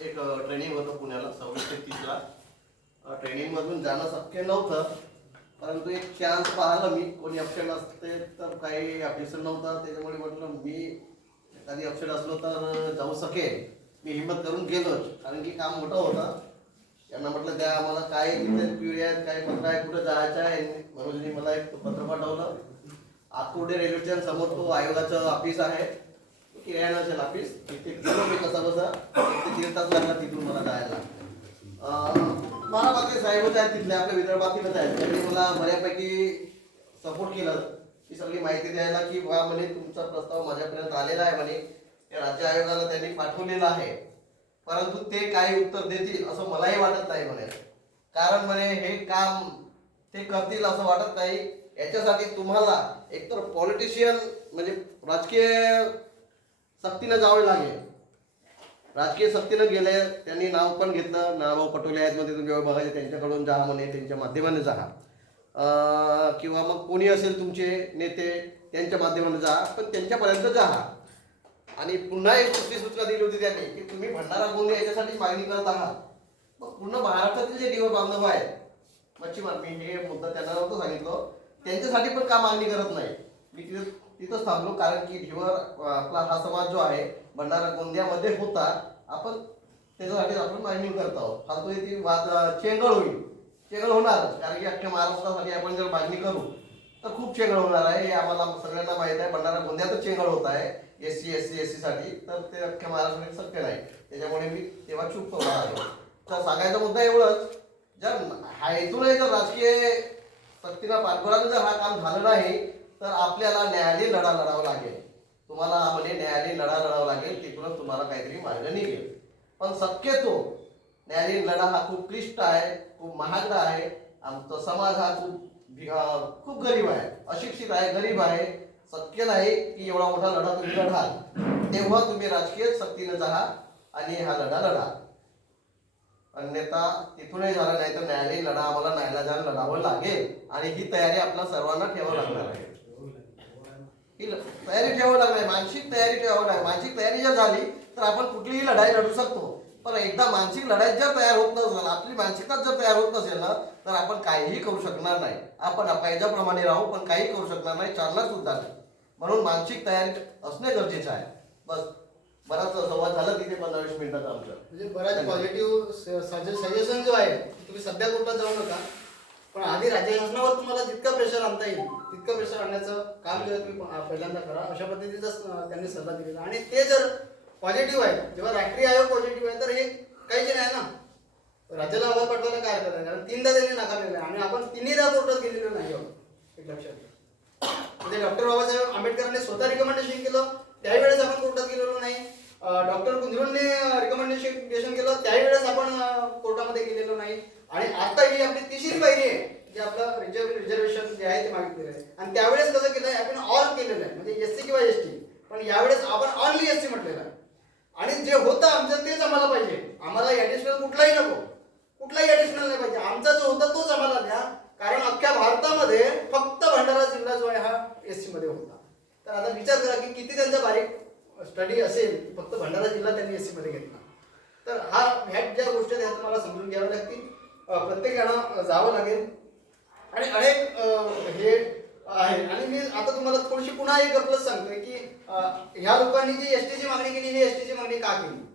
एक ट्रेनिंग होतं पुण्याला सव्वीस ते तीसला ट्रेनिंगमधून जाणं शक्य नव्हतं परंतु एक चान्स पाहिलं मी. कोणी अपशेड असते तर काही ऑफिसर नव्हता. त्याच्यामुळे म्हटलं मी एखादी अपशेड असलो तर जाऊ शकेल मी हिंमत करून गेलोच कारण की काम मोठं होतं. त्यांना म्हटलं द्या आम्हाला काय पिढी आहेत काय पत्र आहे कुठं जायचं आहे? मनोजनी मला एक पत्र पाठवलं. आकुर्डे रेल्वेच्या समोर तो आयोगाचं ऑफिस आहे. किराणा असेल ऑफिस तिथे गेलो मी कसा बसा? एक ते दीड तास लागला तिथून मला जायला. मला बाकी साहेबच आहेत तिथले आपल्या विदर्भातीलच आहेत. त्यांनी मला बऱ्यापैकी सपोर्ट केलं. ही सगळी माहिती द्यायला की बा म्हणे तुमचा प्रस्ताव माझ्यापर्यंत आलेला आहे म्हणे. ते राज्य आयोगाला त्यांनी पाठवलेला आहे. परंतु ते काही उत्तर देतील असं मलाही वाटत नाही म्हणे. कारण म्हणे हे काम ते करतील असं वाटत नाही. याच्यासाठी तुम्हाला एकतर पॉलिटिशियन म्हणजे राजकीय सक्तीनं जावे लागेल. राजकीय सक्तीनं गेले त्यांनी नाव पण घेतलं. नाव पटोले आहेत मध्ये तुम्ही बघायचे त्यांच्याकडून जा म्हणे त्यांच्या माध्यमाने जा. किंवा मग कोणी असेल तुमचे नेते त्यांच्या माध्यमाने जा पण त्यांच्यापर्यंत जा. आणि पुन्हा एक दुसरी सूचना दिली होती त्यांनी की तुम्ही भंडारा गोंदिया याच्यासाठी मागणी करत आहात. मग पूर्ण महाराष्ट्रातील जे दिवस बांधव आहेत मच्छीमार मी हे मुद्दा त्यांना नव्हतं सांगितलं त्यांच्यासाठी पण का मागणी करत नाही? मी तिथे तिथंच थांबलो कारण की ढिवर आपला हा समाज जो आहे भंडारा गोंदियामध्ये होता. आपण त्याच्यासाठी आपण मागणी करत आहोत. फालतू ती वाद चेंगळ होईल. चेंगळ होणारच कारण की अख्ख्या महाराष्ट्रासाठी आपण जर मागणी करू तर खूप चेंगळ होणार आहे. हे आम्हाला सगळ्यांना माहीत आहे. भंडारा गोंदियातच चेंगळ होत आहे. S C S C S C साठी तर ते अख्ख्या महाराष्ट्रात शक्य नाही. त्याच्यामुळे मी तेव्हा चूप करणार आहे तर सांगायचा मुद्दा एवढंच जर हा इथूनही जर राजकीय सक्तीला पाठबळाने जर हा काम झालं नाही तर आपल्याला न्यायालयीन लढा लढावा लागेल. तुम्हाला म्हणजे न्यायालयीन लढा लढावा लागेल तिकडून तुम्हाला काहीतरी मार्ग निघेल. पण शक्यतो न्यायालयीन लढा हा खूप क्लिष्ट आहे खूप महागडा आहे. आमचा समाज हा खूप खूप गरीब आहे अशिक्षित आहे गरीब आहे. शक्य नाही की एवढा मोठा लढा तुम्ही लढाल. तेव्हा तुम्ही राजकीय शक्तीने जा आणि हा लढा लढा. अन्यथा तिथूनही झाला नाही तर न्यायालयीन लढा आम्हाला न्यायालयात लढावं लागेल. आणि ही तयारी आपल्या सर्वांना ठेवावं लागणार आहे. ही तयारी ठेवावं लागणार मानसिक तयारी ठेवावं लागेल मानसिक तयारी जर झाली तर आपण कुठलीही लढाई लढू शकतो. पण एकदा मानसिक लढाई जर तयार होत नसेल आपली मानसिकता जर तयार होत नसेल ना तर आपण काहीही करू शकणार नाही. आपण कायद्याप्रमाणे राहू पण काही करू शकणार नाही. चालणार सुद्धा नाही. म्हणून मानसिक तयारी असणे गरजेचं आहे. बस. बराच संवाद झाला तिथे पंधरा वीस मिनिटाचा आमचं. म्हणजे बऱ्याच पॉझिटिव्ह सजेशन जो आहे तुम्ही सध्या कुठं जाऊ नका. पण आधी राज्य शासनावर तुम्हाला जितकं प्रेशर आणता येईल तितकं प्रेशर आणण्याचं काम जे तुम्ही पहिल्यांदा करा. अशा पद्धतीचा त्यांनी सल्ला दिलेला. आणि ते जर पॉझिटिव्ह आहे जेव्हा राष्ट्रीय आयोग पॉझिटिव्ह आहे तर हे काहीच नाही ना. राज्याला अहवाल पाठवायला काय हरकत आहे कारण तीनदा त्यांनी नाकारलेलं आहे. आणि आपण तिन्हीदा कोर्टात गेलेलो नाही आहोत एक लक्षात म्हणजे डॉक्टर बाबासाहेब आंबेडकरांनी स्वतः रिकमेंडेशन केलं त्यावेळेस आपण कोर्टात गेलेलो नाही. डॉक्टर कुंजरूंनी रिकमेंडेशन केलं. त्यावेळेस आपण कोर्टामध्ये गेलेलो नाही. आणि आता ही आपली तिसरी पायरी आहे जे आपलं रिझर्व रिझर्वेशन जे आहे ते मागितलेलं आहे. आणि त्यावेळेस कसं केलं आहे आपण ऑल केलेलं आहे. म्हणजे एस सी किंवा एस टी पण यावेळेस आपण ऑनली एस सी म्हटलेलं आहे. आणि जे होतं आमचं तेच आम्हाला पाहिजे. आम्हाला ॲडिशनल कुठलाही नको. कुठलाही ॲडिशनल नाही पाहिजे. आमचा जो होता तोच आम्हाला द्या. कारण अख्ख्या भारतामध्ये फक्त भंडारा जिल्हा जो आहे हा एस सीमध्ये होता. तर आता विचार करा की किती त्यांचा बारीक? स्टडी असेल फक्त भंडारा जिल्हा त्यांनी एस सीमध्ये घेतला. तर हा ह्या ज्या गोष्टी आहेत मला तुम्हाला समजून घ्याव्या लागतील. अं, प्रत्येकानं जावं लागेल. आणि अनेक हे आहे. आणि मी आता तुम्हाला थोडीशी पुन्हा एक गप्पच सांगतोय की ह्या लोकांनी जी एस टीची मागणी केली ही एस टीची मागणी का केली?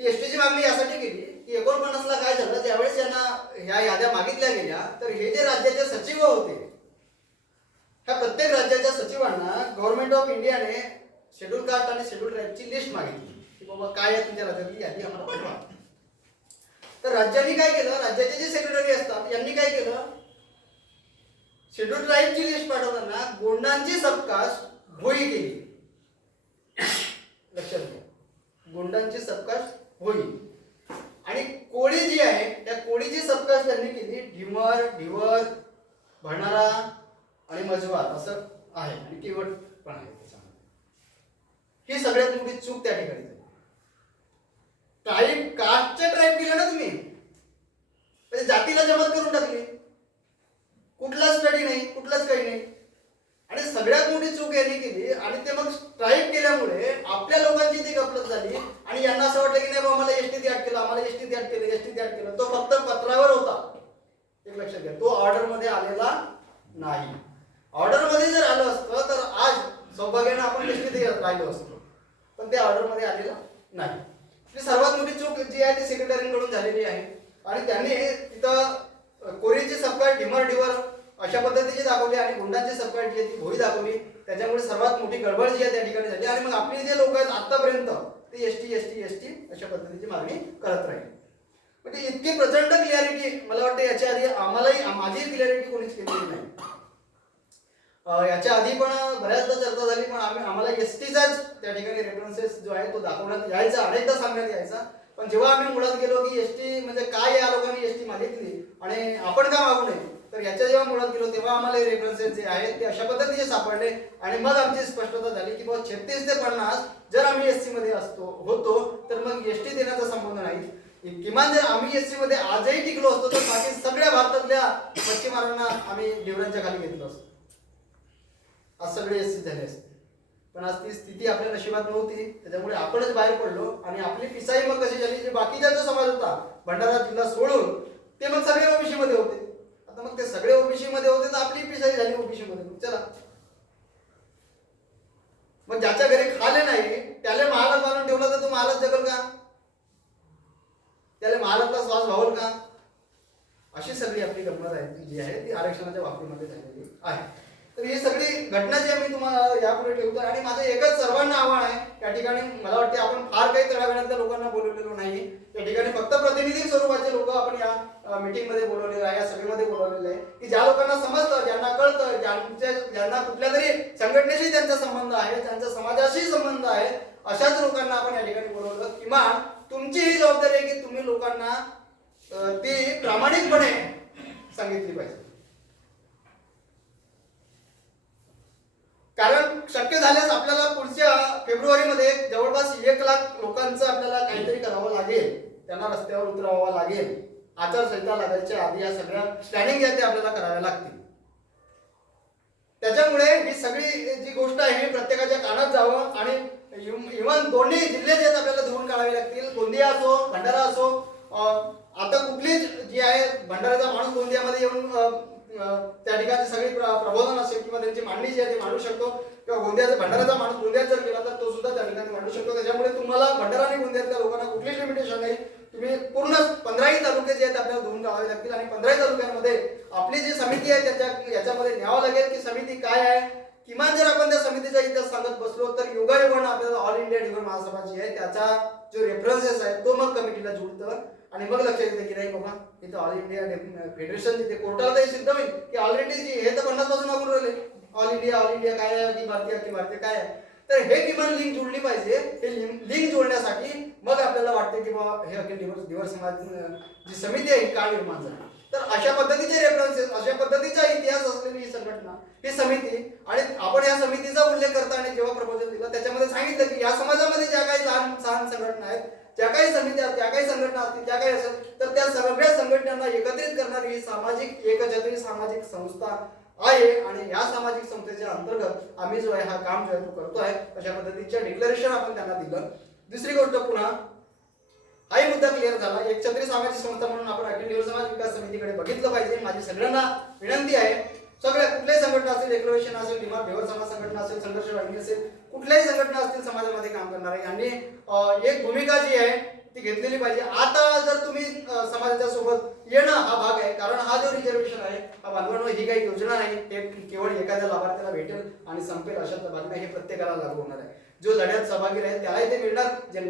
ही एस टीची मागणी यासाठी केली की एकोणपन्नासला काय झालं ज्यावेळेस यांना ह्या याद्या मागितल्या गेल्या तर हे जे राज्याचे सचिव होते ह्या प्रत्येक राज्याच्या सचिवांना गव्हर्नमेंट ऑफ इंडियाने शेड्यूल कास्ट आणि शेड्यूल ट्राईबची लिस्ट मागितली. की बाबा काय आहे तुमच्या राज्यातली यादी आम्हाला पाठवा. तर राज्यांनी काय केलं? राज्याचे जे सेक्रेटरी असतात यांनी काय केलं? शेड्यूल ट्राईबची लिस्ट पाठवताना गोंडांची सबकास्ट होई केली. लक्षात घ्या. गोंडांची सबकास्ट होई. आणि कोळी जी आहे त्या कोळीची सबकास्ट त्यांनी केली ढिमर ढिवर भंडारा आणि मजवार असं आहे. आणि केवट पण आहे त्याचा. ही सगळ्यात मोठी चूक त्या ठिकाणी झाली. ट्राईब कास्टच्या ट्राईब केलं ना तुम्ही म्हणजे जातीला जमत करून टाकली कुठलाच स्टडी नाही कुठलाच काही नाही आणि सगळ्यात मोठी चूक यांनी केली आणि ते मग स्ट्राईक केल्यामुळे आपल्या लोकांची ती गफलत झाली आणि यांना असं वाटलं की नाही बाबा मला एसटी आहे तो ऑर्डरमध्ये आलेला नाही ऑर्डरमध्ये जर आलं असतं तर आज सौभाग्यानं आपण निश्चित राहिलो असतो पण ते ऑर्डरमध्ये आलेलं नाही. ही सर्वात मोठी चूक जी आहे ती सेक्रेटरीकडून झालेली आहे. आणि त्यांनी तिथं कोरियनची सबकाट डिमर डिवर अशा पद्धतीची दाखवली आणि गुंडांची सबकाट जी आहे ती भोई दाखवली. त्याच्यामुळे सर्वात मोठी गडबड जी आहे त्या ठिकाणी झाली. आणि मग आपली जे लोक आहेत आतापर्यंत ते S T S T S T अशा पद्धतीची मागणी करत राहील. म्हणजे इतकी प्रचंड क्लिअरिटी मला वाटतं याच्या आधी आम्हालाही माझी क्लिअरिटी कोणीच केलेली नाही. याच्या आधी पण बऱ्याचदा चर्चा झाली पण आम्ही आम्हाला एस टीचाच त्या ठिकाणी रेफरन्सेस जो आहे तो दाखवण्यात यायचा अनेकदा सांगण्यात यायचा. पण जेव्हा आम्ही मुळात गेलो की एस टी म्हणजे काय या लोकांनी एस टी मागितली आणि आपण का मागू नये तर याच्या जेव्हा मुळात गेलो तेव्हा आम्हाला रेफरन्सेस जे आहेत ते अशा पद्धतीचे सापडले आणि मग आमची स्पष्टता झाली की बाबा छत्तीस ते पन्नास जर आम्ही एसमध्ये असतो होतो तर मग एस टी देण्याचा संबंध नाही. किमान जर आम्ही एसमध्ये आजही टिकलो असतो तर बाकी सगळ्या भारतातल्या मच्छीमारांना आम्ही डिवरांच्या खाली घेतलो असतो. आज सगळे एस झाले असते. पण आज ती स्थिती आपल्या नशिबात नव्हती त्याच्यामुळे आपणच बाहेर पडलो आणि आपली पिसाई मग कशी झाली जे बाकीचा जो समाज होता भंडारा जिल्हा सोडून ते मग सगळे ओबीसी मध्ये होते. आता मग ते सगळे ओबीसी मध्ये होते तर आपली पिसाई झाली ओबीसी मध्ये मग चला. मग ज्याच्या घरी खाले नाही त्याला महालात बांधून ठेवलं तर तो महालात जगल का? त्याला महालातला श्वास भावल का? अशी सगळी आपली गंमत आहे जी आहे ती आरक्षणाच्या बाबतीमध्ये झालेली आहे. तर ही सगळी घटना जी आम्ही तुम्हाला यापुढे ठेवतो आणि माझं एकच सर्वांना आव्हान आहे या ठिकाणी मला वाटते आपण फार काही तळागाळातल्या लोकांना बोलवलेलो नाही या ठिकाणी फक्त प्रतिनिधी स्वरूपाचे लोक आपण या मीटिंगमध्ये बोलवलेले आहे या सभेमध्ये बोलवलेले आहे की ज्या लोकांना समजतं ज्यांना कळतं ज्यांच्या ज्यांना कुठल्या तरी संघटनेशी त्यांचा संबंध आहे त्यांचा समाजाशी संबंध आहे अशाच लोकांना आपण या ठिकाणी बोलवलं. किमान तुमची ही जबाबदारी आहे की तुम्ही लोकांना ती प्रामाणिकपणे सांगितली पाहिजे. कारण शक्य झाल्यास आपल्याला पुढच्या फेब्रुवारीमध्ये जवळपास एक लाख लोकांचं आपल्याला काहीतरी करावं लागेल. त्यांना रस्त्यावर उतरवावं लागेल. आचारसंहिता लागायच्या आधी या सगळ्या स्टँडिंग या ते आपल्याला कराव्या लागतील. त्याच्यामुळे ही सगळी जी गोष्ट आहे ही प्रत्येकाच्या कानात जावं आणि इव्हन दोन्ही जिल्हे जे आपल्याला धुवून काढावे लागतील. गोंदिया असो भंडारा असो आता कुठलीच जी आहे भंडाऱ्याचा माणूस गोंदियामध्ये येऊन त्या ठिकाणी सगळी प्रबोधन असेल किंवा त्यांची मांडणी जी आहे ती मांडू शकतो. किंवा गोंदियाचा भंडाराचा माणूस गोंदियात जर गेला तर तो सुद्धा त्या ठिकाणी मांडू शकतो. त्याच्यामुळे तुम्हाला भंडारा आणि गोंदियातल्या लोकांना कुठलीच लिमिटेशन नाही. तुम्ही पूर्ण पंधराही तालुके जे आहेत आपल्याला धुवून काढावे लागतील आणि पंधराही तालुक्यांमध्ये आपली जी समिती आहे त्याच्या याच्यामध्ये न्यावं लागेल की समिती काय आहे किमान जर आपण त्या समितीचा इतिहास सांगत बसलो तर योगायोगानं आपल्याला ऑल इंडिया डिव्हर महासभाची आहे. त्याचा जो रेफरन्सेस आहे तो मग कमिटीला जुळतं. आणि मग लक्षात येतं की नाही बाबा इथं ऑल इंडिया फेडरेशन तिथे कोर्टाला सिद्ध होईल. की ऑलरेडी हे तर पन्नासपासून मागून राहिले. ऑल इंडिया ऑल इंडिया काय आहे? की भारतीय की भारतीय काय आहे? तर हे किमान लिंक जुळली पाहिजे. हे लिंक जोडण्यासाठी मग आपल्याला वाटते की बाबा हे अखिल दिवस दिवस समाज जी समिती आहे का निर्माण झाली. अशा पद्धतीचे रेफरन्सेस अशा पद्धतीचा इतिहास असलेली ही संघटना ही समिती आणि आपण या समितीचा उल्लेख करता आणि जेव्हा प्रपोजल दिला त्याच्यामध्ये सांगितलं की या समाजामध्ये ज्या काही लहान सहान संघटना आहेत ज्या काही समित्या ज्या काही संघटना असतील त्या काही असेल तर त्या सगळ्या संघटनांना एकत्रित करणारी ही सामाजिक एकछत्री सामाजिक संस्था आहे. आणि या सामाजिक संस्थेच्या अंतर्गत आम्ही जो आहे हा काम जो आहे तो करतोय अशा पद्धतीचे डिक्लेरेशन आपण त्यांना दिलं. दुसरी गोष्ट पुन्हा हाही मुद्दा क्लिअर झाला. एक छत्री सामाजिक संस्था म्हणून आपण अखिल समाज विकास समितीकडे बघितलं पाहिजे. माझी सगळ्यांना विनंती आहे. सगळ्या कुठल्याही संघटना असेल डेक्लोरेशन असेल किंवा देवर समाज संघटना असेल संघर्ष वाहिनी असेल कुठल्याही संघटना असतील समाजामध्ये काम करणारे. यांनी एक भूमिका जी आहे ती घेतलेली पाहिजे. आता जर तुम्ही समाजाच्या सोबत येणं हा भाग आहे कारण हा जो रिझर्वेशन आहे हा बांधवांवर ही काही योजना नाही. हे केवळ एखाद्या लाभार्थ्याला भेटेल आणि संपेल अशा बातम्या हे प्रत्येकाला लागू होणार आहे. जो लढ्यात सहभागी राहील त्यालाही ते मिळणार.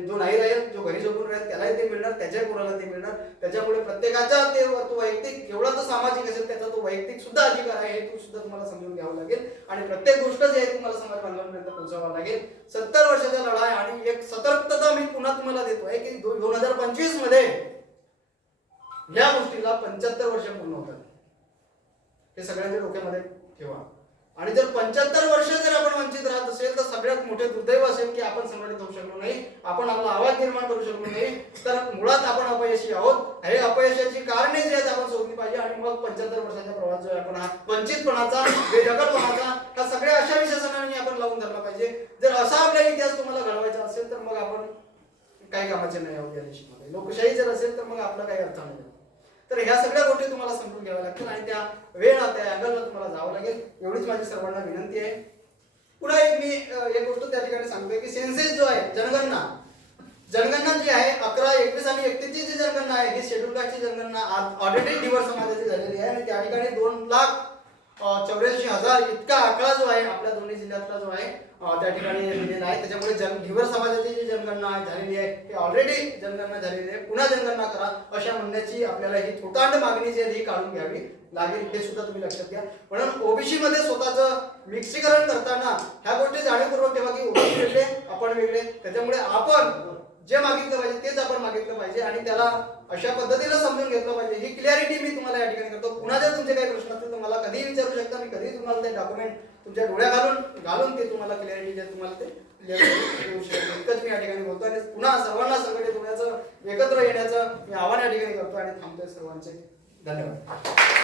जो नाही राहील जो घरी झोपून राहील त्यालाही ते मिळणार त्याच्याही कोणाला ते मिळणार. त्याच्यामुळे प्रत्येकाचा ते तो वैयक्तिक केवढा तो सामाजिक असेल त्याचा तो वैयक्तिक सुद्धा अधिकार आहे हे तो सुद्धा तुम्हाला समजून घ्यावं लागेल. आणि प्रत्येक गोष्ट जी आहे तुम्हाला समाज बांधवांपर्यंत पोहोचावं लागेल. सत्तर वर्षाचा लढा आहे आणि एक सतर्कता मी पुन्हा तुम्हाला आहे की दोन हजार पंचवीसमध्ये या गोष्टीला पंच्याहत्तर वर्ष पूर्ण होतात. हे सगळ्यांच्या डोक्यामध्ये ठेवा. आणि जर पंच्याहत्तर वर्ष जर आपण वंचित राहत असेल तर सगळ्यात मोठे दुर्दैव असेल की आपण संघटित होऊ शकलो नाही आपण आपला आवाज निर्माण करू शकलो नाही. तर मुळात आपण अपयशी आहोत. हे अपयशाची कारणे जी आहेत आपण शोधली पाहिजे. आणि मग पंच्याहत्तर वर्षाचा प्रवास जो आहे आपण हा वंचितपणाचा बेदखलपणाचा हा सगळ्या अशा विशेषणांनी आपण लावून धरला पाहिजे. जर असा आपला इतिहास तुम्हाला घडवायचा असेल तर मग आपण काही कामाचे नाही आहोत या देशामध्ये. लोकशाही जर असेल तर मग आपला काही अर्थ नाही. तर ह्या सगळ्या गोष्टी तुम्हाला समजून घ्याव्या लागतील आणि त्या वेळ त्या अँगलला तुम्हाला जावं लागेल. एवढीच माझी सर्वांना विनंती आहे. पुन्हा एक मी एक गोष्ट त्या ठिकाणी सांगतोय की सेन्सेस जो आहे जनगणना. जनगणना जी आहे अकरा एकवीस आणि एकतीसची जी जनगणना आहे ही शेड्यूल कास्टची जनगणना ऑलरेडी डिवर समाजाची झालेली आहे आणि त्या ठिकाणी दोन लाख चौऱ्याऐंशी हजार इतका आकडा जो आहे आपल्या दोन्ही जिल्ह्यातला जो आहे त्या ठिकाणी दिलेला आहे. त्याच्यामुळे जन ढिवर समाजाची जी जनगणना झालेली आहे ती ऑलरेडी जनगणना झालेली आहे. पुन्हा जनगणना करा अशा म्हणण्याची आपल्याला ही थोटांड मागणी जी आहे ही काढून घ्यावी लागेल. हे सुद्धा तुम्ही लक्षात घ्या. म्हणून ओबीसी मध्ये स्वतःचं मिक्सीकरण करताना ह्या गोष्टी जाणीवपूर्वक ठेवा की ओबीसी वेगळे आपण वेगळे. त्याच्यामुळे आपण जे मागितलं पाहिजे तेच आपण मागितलं पाहिजे आणि त्याला अशा पद्धतीला समजून घेतलं पाहिजे. ही क्लॅरिटी मी तुम्हाला या ठिकाणी करतो. पुन्हा जर तुमचे काही प्रश्न असतील तर मला कधीही विचारू शकता. मी कधीही तुम्हाला ते डॉक्युमेंट तुमच्या डोळ्या घालून घालून ते तुम्हाला क्लॅरिटी जे तुम्हाला ते क्लिअर देऊ शकतो. इतकंच मी या ठिकाणी बोलतो आणि पुन्हा सर्वांना संघटित होण्याचं एकत्र येण्याचं मी आव्हान या ठिकाणी करतो आणि थांबतोय सर्वांचे. धन्यवाद.